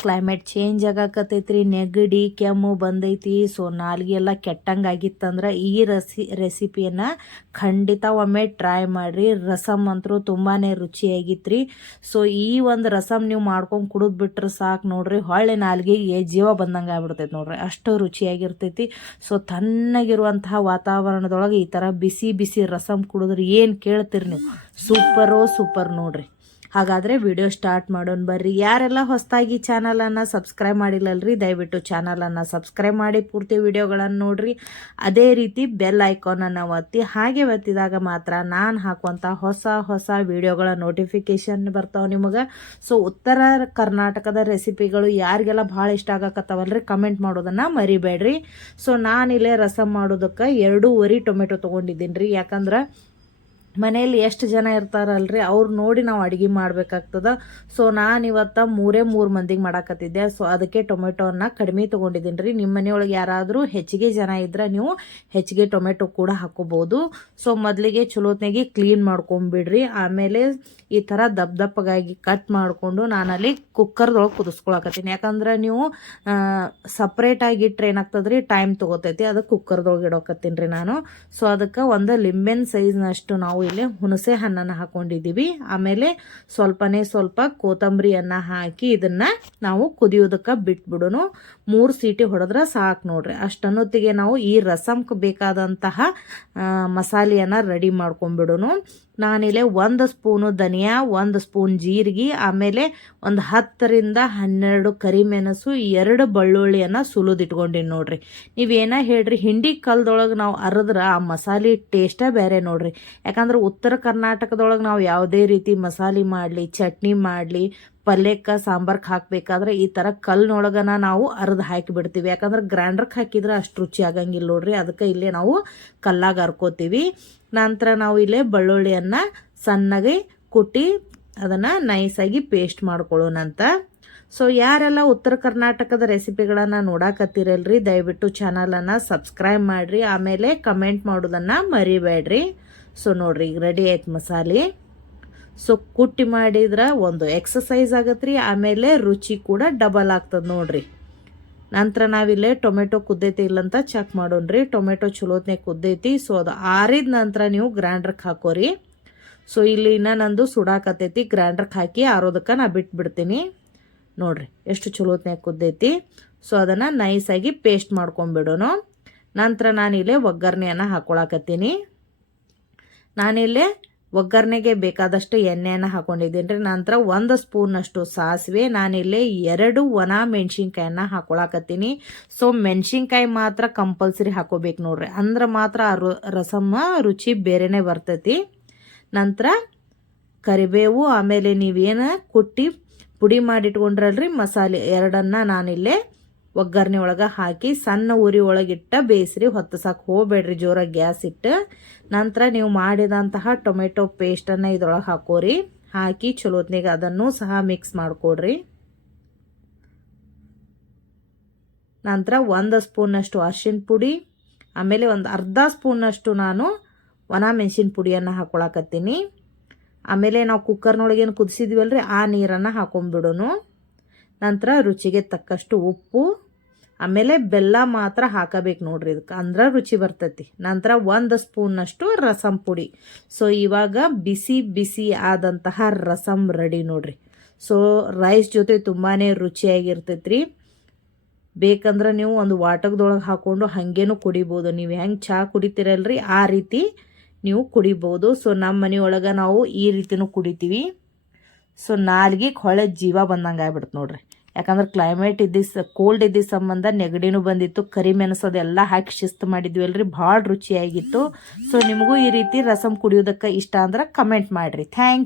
Climate change ಆಗಾಕತ್ತೈತ್ರಿ, ನೆಗಡಿ ಕೆಮ್ಮು ಬಂದೈತಿ. ಸೊ ನಾಲ್ಗೆಲ್ಲ ಕೆಟ್ಟಂಗೆ ಆಗಿತ್ತಂದ್ರೆ ಈ ರೆಸಿಪಿಯನ್ನು ಖಂಡಿತ ಒಮ್ಮೆ ಟ್ರೈ ಮಾಡಿರಿ. ರಸಮ್ ಅಂತೂ ತುಂಬಾ ರುಚಿಯಾಗಿತ್ರಿ. ಸೊ ಈ ಒಂದು ರಸಮ್ ನೀವು ಮಾಡ್ಕೊಂಡು ಕುಡಿದು ಬಿಟ್ರೆ ಸಾಕು ನೋಡ್ರಿ, ಹೊಳ್ಳೆ ನಾಲ್ಗೆಗೆ ಜೀವ ಬಂದಂಗೆ ಆಗ್ಬಿಡ್ತೈತಿ ನೋಡ್ರಿ, ಅಷ್ಟು ರುಚಿಯಾಗಿರ್ತೈತಿ. ಸೊ ತಣ್ಣಗಿರುವಂತಹ ವಾತಾವರಣದೊಳಗೆ ಈ ಥರ ಬಿಸಿ ಬಿಸಿ ರಸಮ್ ಕುಡಿದ್ರಿ ಏನು ಕೇಳ್ತೀರಿ ನೀವು, ಸೂಪರ್ ನೋಡ್ರಿ. ಹಾಗಾದರೆ ವಿಡಿಯೋ ಸ್ಟಾರ್ಟ್ ಮಾಡೋಣ ಬರ್ರಿ. ಯಾರೆಲ್ಲ ಹೊಸದಾಗಿ ಚಾನಲನ್ನು ಸಬ್ಸ್ಕ್ರೈಬ್ ಮಾಡಿಲ್ಲಲ್ರಿ, ದಯವಿಟ್ಟು ಚಾನಲನ್ನು ಸಬ್ಸ್ಕ್ರೈಬ್ ಮಾಡಿ ಪೂರ್ತಿ ವಿಡಿಯೋಗಳನ್ನು ನೋಡ್ರಿ. ಅದೇ ರೀತಿ ಬೆಲ್ ಐಕಾನನ್ನು ಒತ್ತಿ, ಹಾಗೆ ಒತ್ತಿದಾಗ ಮಾತ್ರ ನಾನು ಹಾಕುವಂಥ ಹೊಸ ವಿಡಿಯೋಗಳ ನೋಟಿಫಿಕೇಷನ್ ಬರ್ತಾವೆ ನಿಮಗೆ. ಸೊ ಉತ್ತರ ಕರ್ನಾಟಕದ ರೆಸಿಪಿಗಳು ಯಾರಿಗೆಲ್ಲ ಭಾಳ ಇಷ್ಟ ಆಗಕತ್ತಾವಲ್ರಿ ಕಮೆಂಟ್ ಮಾಡೋದನ್ನು ಮರಿಬೇಡ್ರಿ. ಸೊ ನಾನಿಲ್ಲೇ ರಸಮ್ ಮಾಡೋದಕ್ಕೆ 2.5 ಟೊಮೆಟೊ ತೊಗೊಂಡಿದ್ದೀನಿ ರೀ. ಯಾಕಂದ್ರೆ ಮನೆಯಲ್ಲಿ ಎಷ್ಟು ಜನ ಇರ್ತಾರಲ್ರಿ ಅವ್ರು ನೋಡಿ ನಾವು ಅಡುಗೆ ಮಾಡಬೇಕಾಗ್ತದೆ. ಸೊ ನಾನಿವತ್ತು 3 ಮಂದಿಗೆ ಮಾಡಾಕತ್ತಿದ್ದೆ. ಸೊ ಅದಕ್ಕೆ ಟೊಮೆಟೋನ ಕಡಿಮೆ ತೊಗೊಂಡಿದ್ದೀನಿ ರೀ. ನಿಮ್ಮ ಮನೆಯೊಳಗೆ ಯಾರಾದರೂ ಹೆಚ್ಚಿಗೆ ಜನ ಇದ್ದರೆ ನೀವು ಹೆಚ್ಚಿಗೆ ಟೊಮೆಟೊ ಕೂಡ ಹಾಕೋಬೋದು. ಸೊ ಮೊದಲಿಗೆ ಚಲೋತ್ನಾಗಿ ಕ್ಲೀನ್ ಮಾಡ್ಕೊಂಬಿಡ್ರಿ. ಆಮೇಲೆ ಈ ಥರ ದಪ್ಪಗಾಗಿ ಕಟ್ ಮಾಡಿಕೊಂಡು ನಾನಲ್ಲಿ ಕುಕ್ಕರ್ದೊಳಗೆ ಕುದಿಸ್ಕೊಳಕತ್ತೀನಿ. ಯಾಕಂದ್ರೆ ನೀವು ಸಪ್ರೇಟಾಗಿ ಇಟ್ಟರೆ ಏನಾಗ್ತದೆ ರೀ, ಟೈಮ್ ತೊಗೋತೈತಿ. ಅದಕ್ಕೆ ಕುಕ್ಕರ್ದೊಳಗೆ ಇಡೋಕತ್ತೀನಿ ರೀ ನಾನು. ಸೊ ಅದಕ್ಕೆ ಒಂದು ಲಿಂಬೆನ್ ಸೈಜ್ನಷ್ಟು ನಾವು ಇಲ್ಲಿ ಹುಣಸೆ ಹಣ್ಣನ್ನು ಹಾಕೊಂಡಿದ್ದೀವಿ. ಆಮೇಲೆ ಸ್ವಲ್ಪ ಕೊತ್ತಂಬರಿಯನ್ನು ಹಾಕಿ ಇದನ್ನು ನಾವು ಕುದಿಯೋದಕ್ಕೆ ಬಿಟ್ಬಿಡೋನು. 3 ಸೀಟಿ ಹೊಡೆದ್ರೆ ಸಾಕು ನೋಡ್ರಿ. ಅಷ್ಟನ್ನೊತ್ತಿಗೆ ನಾವು ಈ ರಸಮ್ಗೆ ಬೇಕಾದಂತಹ ಮಸಾಲೆಯನ್ನು ರೆಡಿ ಮಾಡ್ಕೊಂಡ್ಬಿಡೋನು. ನಾನಿಲ್ಲಿ 1 ಸ್ಪೂನು ಧನಿಯಾ, 1 ಸ್ಪೂನ್ ಜೀರಿಗೆ, ಆಮೇಲೆ ಒಂದು 10ರಿಂದ 12 ಕರಿಮೆಣಸು, 2 ಬೆಳ್ಳುಳ್ಳಿಯನ್ನು ಸುಲಿದಿಟ್ಕೊಂಡಿನಿ ನೋಡ್ರಿ. ನೀವೇನ ಹೇಳ್ರಿ, ಹಿಂಡಿ ಕಲ್ದೊಳಗೆ ನಾವು ಅರದ್ರೆ ಆ ಮಸಾಲೆ ಟೇಸ್ಟೇ ಬೇರೆ ನೋಡ್ರಿ. ಯಾಕಂದ್ರೆ ಉತ್ತರ ಕರ್ನಾಟಕದೊಳಗೆ ನಾವು ಯಾವುದೇ ರೀತಿ ಮಸಾಲೆ ಮಾಡಲಿ, ಚಟ್ನಿ ಮಾಡಲಿ, ಪಲ್ಯಕ್ಕೆ ಸಾಂಬಾರ್ಗೆ ಹಾಕಬೇಕಾದ್ರೆ ಈ ಥರ ಕಲ್ಲಿನೊಳಗನ ನಾವು ಅರ್ದು ಹಾಕಿಬಿಡ್ತೀವಿ. ಯಾಕಂದ್ರೆ ಗ್ರೈಂಡ್ರಿಗೆ ಹಾಕಿದ್ರೆ ಅಷ್ಟು ರುಚಿ ಆಗಂಗಿಲ್ಲ ನೋಡ್ರಿ. ಅದಕ್ಕೆ ಇಲ್ಲೇ ನಾವು ಕಲ್ಲಾಗ ಹರ್ಕೋತೀವಿ. ನಂತರ ನಾವು ಇಲ್ಲೇ ಬೆಳ್ಳುಳ್ಳಿಯನ್ನು ಸಣ್ಣಗೆ ಕುಟ್ಟಿ ಅದನ್ನು ನೈಸಾಗಿ ಪೇಸ್ಟ್ ಮಾಡ್ಕೊಳ್ಳೋಣಂತ. ಸೊ ಯಾರೆಲ್ಲ ಉತ್ತರ ಕರ್ನಾಟಕದ ರೆಸಿಪಿಗಳನ್ನು ನೋಡಾಕತ್ತೀರಲ್ರಿ, ದಯವಿಟ್ಟು ಚಾನಲನ್ನು ಸಬ್ಸ್ಕ್ರೈಬ್ ಮಾಡಿರಿ. ಆಮೇಲೆ ಕಮೆಂಟ್ ಮಾಡೋದನ್ನು ಮರಿಬೇಡ್ರಿ. ಸೊ ನೋಡ್ರಿ, ಈಗ ರೆಡಿ ಆಯ್ತು ಮಸಾಲೆ. ಸೊ ಕುಟ್ಟಿ ಮಾಡಿದ್ರೆ ಒಂದು ಎಕ್ಸಸೈಸ್ ಆಗತ್ತೆ ರೀ, ಆಮೇಲೆ ರುಚಿ ಕೂಡ ಡಬಲ್ ಆಗ್ತದೆ ನೋಡ್ರಿ. ನಂತರ ನಾವಿಲ್ಲೇ ಟೊಮೆಟೊ ಕುದ್ದೈತಿ ಇಲ್ಲಂತ ಚೆಕ್ ಮಾಡೋಣ್ರಿ. ಟೊಮೆಟೊ ಚಲೋತ್ನೇ ಕುದ್ದೈತಿ. ಸೊ ಅದು ಆರಿದ ನಂತರ ನೀವು ಗ್ರೈಂಡ್ರಿಗೆ ಹಾಕೋರಿ. ಸೊ ಇಲ್ಲಿ ಇನ್ನು ನಂದು ಸುಡಾಕತ್ತೈತಿ, ಗ್ರೈಂಡ್ರಿಗೆ ಹಾಕಿ ಆರೋದಕ್ಕೆ ನಾ ಬಿಟ್ಬಿಡ್ತೀನಿ ನೋಡ್ರಿ. ಎಷ್ಟು ಚಲೋತ್ನೇ ಕುದ್ದೈತಿ. ಸೊ ಅದನ್ನು ನೈಸಾಗಿ ಪೇಸ್ಟ್ ಮಾಡ್ಕೊಂಬಿಡೋನು. ನಂತರ ನಾನಿಲ್ಲೇ ಒಗ್ಗರಣೆಯನ್ನು ಹಾಕೊಳಕತ್ತೀನಿ. ನಾನಿಲ್ಲೇ ಒಗ್ಗರಣೆಗೆ ಬೇಕಾದಷ್ಟು ಎಣ್ಣೆಯನ್ನು ಹಾಕೊಂಡಿದ್ದೀನಿ ರೀ. ನಂತರ 1 ಸ್ಪೂನಷ್ಟು ಸಾಸಿವೆ, ನಾನಿಲ್ಲಿ 2 ಒಣ ಮೆಣಸಿನ್ಕಾಯನ್ನು ಹಾಕೊಳಕತ್ತೀನಿ. ಸೊ ಮೆಣಸಿನ್ಕಾಯಿ ಮಾತ್ರ ಕಂಪಲ್ಸರಿ ಹಾಕೋಬೇಕು ನೋಡ್ರಿ, ಅಂದ್ರೆ ಮಾತ್ರ ರಸಮ್ಮ ರುಚಿ ಬೇರೆನೇ ಬರ್ತೈತಿ. ನಂತರ ಕರಿಬೇವು, ಆಮೇಲೆ ನೀವೇನು ಕುಟ್ಟಿ ಪುಡಿ ಮಾಡಿಟ್ಕೊಂಡ್ರಲ್ರಿ ಮಸಾಲೆ, ಎರಡನ್ನ ನಾನಿಲ್ಲೇ ಒಗ್ಗರಣೆ ಒಳಗೆ ಹಾಕಿ ಸಣ್ಣ ಉರಿ ಒಳಗಿಟ್ಟ ಬೇಯಿಸ್ರಿ. ಹೊತ್ತಿಸಕ್ಕೆ ಹೋಗ್ಬೇಡ್ರಿ, ಜೋರಾಗಿ ಗ್ಯಾಸ್ ಇಟ್ಟು. ನಂತರ ನೀವು ಮಾಡಿದಂತಹ ಟೊಮೆಟೊ ಪೇಸ್ಟನ್ನು ಇದ್ರೊಳಗೆ ಹಾಕೋರಿ. ಹಾಕಿ ಚಲೋತ್ನಿಗೆ ಅದನ್ನು ಸಹ ಮಿಕ್ಸ್ ಮಾಡಿಕೊಡ್ರಿ. ನಂತರ 1 ಸ್ಪೂನಷ್ಟು ಅರಿಶಿನ ಪುಡಿ, ಆಮೇಲೆ ಒಂದು ಅರ್ಧ ಸ್ಪೂನಷ್ಟು ನಾನು ಒಣ ಮೆಣಸಿನ ಪುಡಿಯನ್ನು ಹಾಕೊಳಕತ್ತೀನಿ. ಆಮೇಲೆ ನಾವು ಕುಕ್ಕರ್ನೊಳಗೇನು ಕುದಿಸಿದ್ವಲ್ರಿ ಆ ನೀರನ್ನು ಹಾಕೊಂಡ್ಬಿಡೋನು. ನಂತರ ರುಚಿಗೆ ತಕ್ಕಷ್ಟು ಉಪ್ಪು, ಆಮೇಲೆ ಬೆಲ್ಲ ಮಾತ್ರ ಹಾಕಬೇಕು ನೋಡ್ರಿ ಇದಕ್ಕೆ, ಅಂದ್ರೆ ರುಚಿ ಬರ್ತೈತಿ. ನಂತರ 1 ಸ್ಪೂನಷ್ಟು ರಸಮ್ ಪುಡಿ. ಸೊ ಇವಾಗ ಬಿಸಿ ಆದಂತಹ ರಸಮ್ ರೆಡಿ ನೋಡ್ರಿ. ಸೊ ರೈಸ್ ಜೊತೆ ತುಂಬಾ ರುಚಿಯಾಗಿರ್ತೈತ್ರಿ. ಬೇಕಂದ್ರೆ ನೀವು ಒಂದು ವಾಟಕದೊಳಗೆ ಹಾಕ್ಕೊಂಡು ಹಾಗೇನೂ ಕುಡಿಬೋದು. ನೀವು ಹೆಂಗೆ ಚಹಾ ಕುಡಿತೀರಲ್ರಿ ಆ ರೀತಿ ನೀವು ಕುಡಿಬೋದು. ಸೊ ನಮ್ಮ ಮನೆಯೊಳಗೆ ನಾವು ಈ ರೀತಿನೂ ಕುಡಿತೀವಿ. ಸೊ ನಾಲ್ಗಿಗೆ ಹೊಳೆ ಜೀವ ಬಂದಂಗೆ ಆಗ್ಬಿಡ್ತು ನೋಡ್ರಿ. ಯಾಕಂದ್ರೆ ಕ್ಲೈಮೇಟ್ ಕೋಲ್ಡ್ ಇದ್ದಿದ್ದ ಸಂಬಂಧ ನೆಗಡಿನೂ ಬಂದಿತ್ತು. ಕರಿಮೆಣಸು ಅದೆಲ್ಲ ಹಾಕಿ ಶಿಸ್ತು ಮಾಡಿದ್ವಿ ಅಲ್ರಿ, ಭಾಳ ರುಚಿಯಾಗಿತ್ತು. ಸೊ ನಿಮಗೂ ಈ ರೀತಿ ರಸಮ್ ಕುಡಿಯೋದಕ್ಕೆ ಇಷ್ಟ ಅಂದ್ರೆ ಕಮೆಂಟ್ ಮಾಡಿರಿ. ಥ್ಯಾಂಕ್